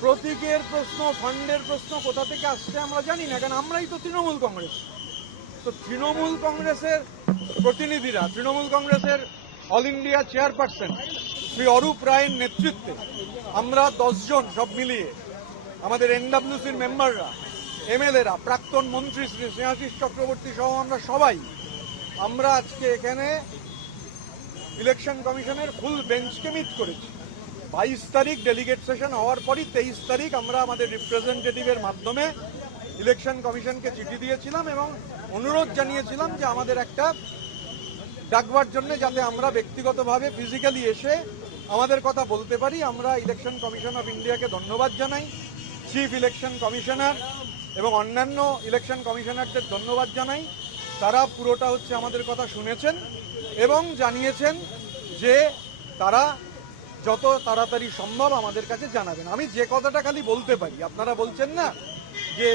প্রতীকের প্রশ্ন, ফান্ডের প্রশ্ন কোথা থেকে আসছে আমরা জানি না, কারণ আমরাই তো তৃণমূল কংগ্রেস। তো তৃণমূল কংগ্রেসের প্রতিনিধিরা, তৃণমূল কংগ্রেসের all India chairperson Shri Arup রায়ের নেতৃত্বে আমরা 10 জন সব মিলিয়ে, আমাদের এনডব্লিউসির মেম্বাররা, এমএলএরা, প্রাক্তন মন্ত্রী শ্রী স্নেহাশিস চক্রবর্তী সহ আমরা আজকে এখানে ইলেকশন কমিশনের ফুল বেঞ্চকে মিট করেছি। 22 তারিখ ডেলিগেট সেশন হওয়ার পরই 23 তারিখ আমরা আমাদের রিপ্রেজেন্টেটিভের মাধ্যমে ইলেকশন কমিশনকে চিঠি দিয়েছিলাম এবং অনুরোধ জানিয়েছিলাম যে আমাদের একটা ডাকবার জন্য, যাতে আমরা ব্যক্তিগতভাবে ফিজিক্যালি এসে আমাদের কথা বলতে পারি। আমরা ইলেকশন কমিশন অফ ইন্ডিয়াকে ধন্যবাদ জানাই, চিফ ইলেকশন কমিশনার এবং অন্যান্য ইলেকশন কমিশনারদের ধন্যবাদ জানাই। তারা পুরোটা আমাদের কথা শুনেছেন এবং জানিয়েছেন যে তারা যত তাড়াতাড়ি সম্ভব আমাদের কাছে জানাবেন। আমি যে কথাটা খালি বলতে পারি, আপনারা বলছেন না যে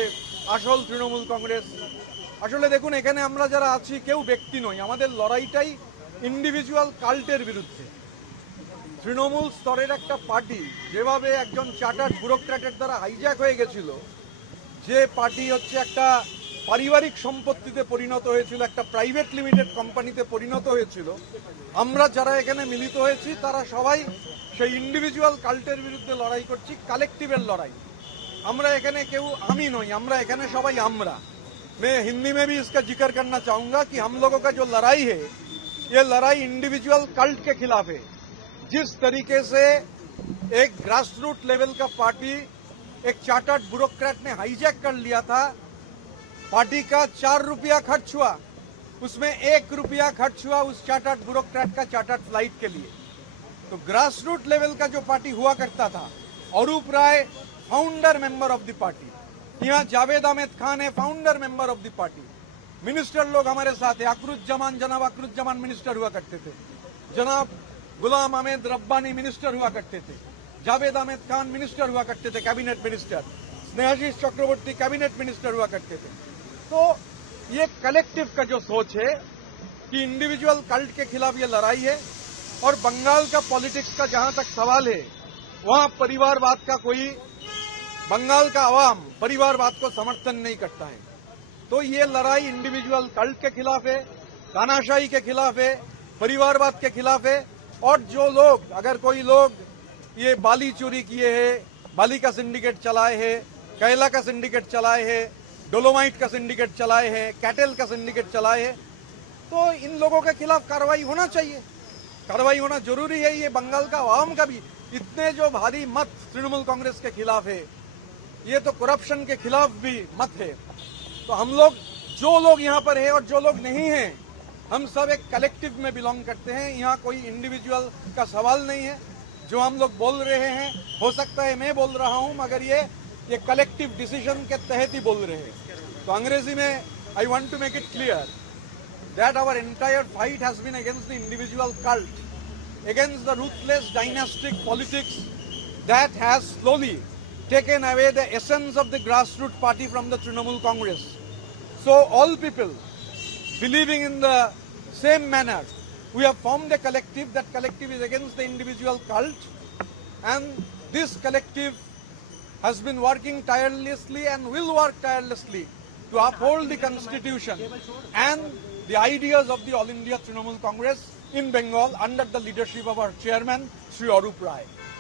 আসল তৃণমূল কংগ্রেস, আসলে দেখুন এখানে আমরা যারা আছি কেউ ব্যক্তি নই, আমাদের লড়াইটাই ইন্ডিভিজুয়াল কাল্টের বিরুদ্ধে। তৃণমূল স্তরের একটা পার্টি যেভাবে একজন চার্টার্ড ব্যুরোক্র্যাটের দ্বারা হাইজ্যাক হয়ে গেছিল, যে পার্টি একটা পারিবারিক সম্পত্তিতে পরিণত হয়েছিল, একটা প্রাইভেট লিমিটেড কোম্পানিতে পরিণত হয়েছিল, আমরা যারা এখানে মিলিত হয়েছি তারা সবাই সেই ইন্ডিভিজুয়াল কাল্টের বিরুদ্ধে লড়াই করছি, কালেক্টিভের লড়াই। আমরা এখানে কেউ আমি নই, আমরা এখানে সবাই আমরা। मैं हिंदी में भी इसका जिक्र करना चाहूंगा कि हम लोगों का जो लड़ाई है, ये लड़ाई इंडिविजुअल कल्ट के खिलाफ है। जिस तरीके से एक ग्रास रूट लेवल का पार्टी एक चार्टर्ड ब्यूरोक्रेट ने हाईजैक कर लिया था, पार्टी का 4 रुपया खर्च हुआ, उसमें 1 रुपया खर्च हुआ उस चार्टर्ड ब्यूरोक्रेट का चार्टर्ड फ्लाइट के लिए। तो ग्रास रूट लेवल का जो पार्टी हुआ करता था, Arup Roy founder member of the party, यहाँ जावेद अहमद खान है founder member of the party, minister लोग हमारे साथ है, जनाब अकरुज्जमान मिनिस्टर हुआ करते थे, जनाब गुलाम अहमद रब्बानी मिनिस्टर हुआ करते थे, जावेद अहमद खान मिनिस्टर हुआ करते थे, कैबिनेट मिनिस्टर, स्नेहाशीष चक्रवर्ती कैबिनेट मिनिस्टर हुआ करते थे। तो ये कलेक्टिव का जो सोच है कि इंडिविजुअल कल्ट के खिलाफ ये लड़ाई है। और बंगाल का पॉलिटिक्स का जहां तक सवाल है, वहां परिवारवाद का कोई, बंगाल का आवाम परिवारवाद को समर्थन नहीं करता है। तो ये लड़ाई इंडिविजुअल कल्ट के खिलाफ है, तानाशाही के खिलाफ है, परिवारवाद के खिलाफ है। और जो लोग, अगर कोई लोग ये बाली चोरी किए हैं, बाली का सिंडिकेट चलाए हैं, कैला का सिंडिकेट चलाए हैं, डोलोमाइट का सिंडिकेट चलाए हैं, कैटल का सिंडिकेट चलाए हैं, तो इन लोगों के खिलाफ कार्रवाई होना चाहिए, कार्रवाई होना जरूरी है। ये बंगाल का आवाम का भी इतने जो भारी मत तृणमूल कांग्रेस के खिलाफ है, ये तो करप्शन के खिलाफ भी मत है। तो हम लोग, जो लोग यहाँ पर है और जो लोग नहीं हैं, हम सब एक कलेक्टिव में बिलोंग करते हैं। यहाँ कोई इंडिविजुअल का सवाल नहीं है। जो हम लोग बोल रहे हैं, हो सकता है मैं बोल रहा हूँ, मगर ये कलेक्टिव डिसीजन के तहत ही बोल रहे हैं। तो अंग्रेजी में I want to make it clear that our entire fight has been against the individual cult, against the ruthless dynastic politics that has slowly taken away the essence of the grassroots party from the Trinamool Congress. So all people believing in the same manner, we have formed a collective. That collective is against the individual cult, and this collective has been working tirelessly and will work tirelessly to uphold the constitution and the ideas of the All India Trinamool Congress in Bengal under the leadership of our chairman, Sri Arup Rai.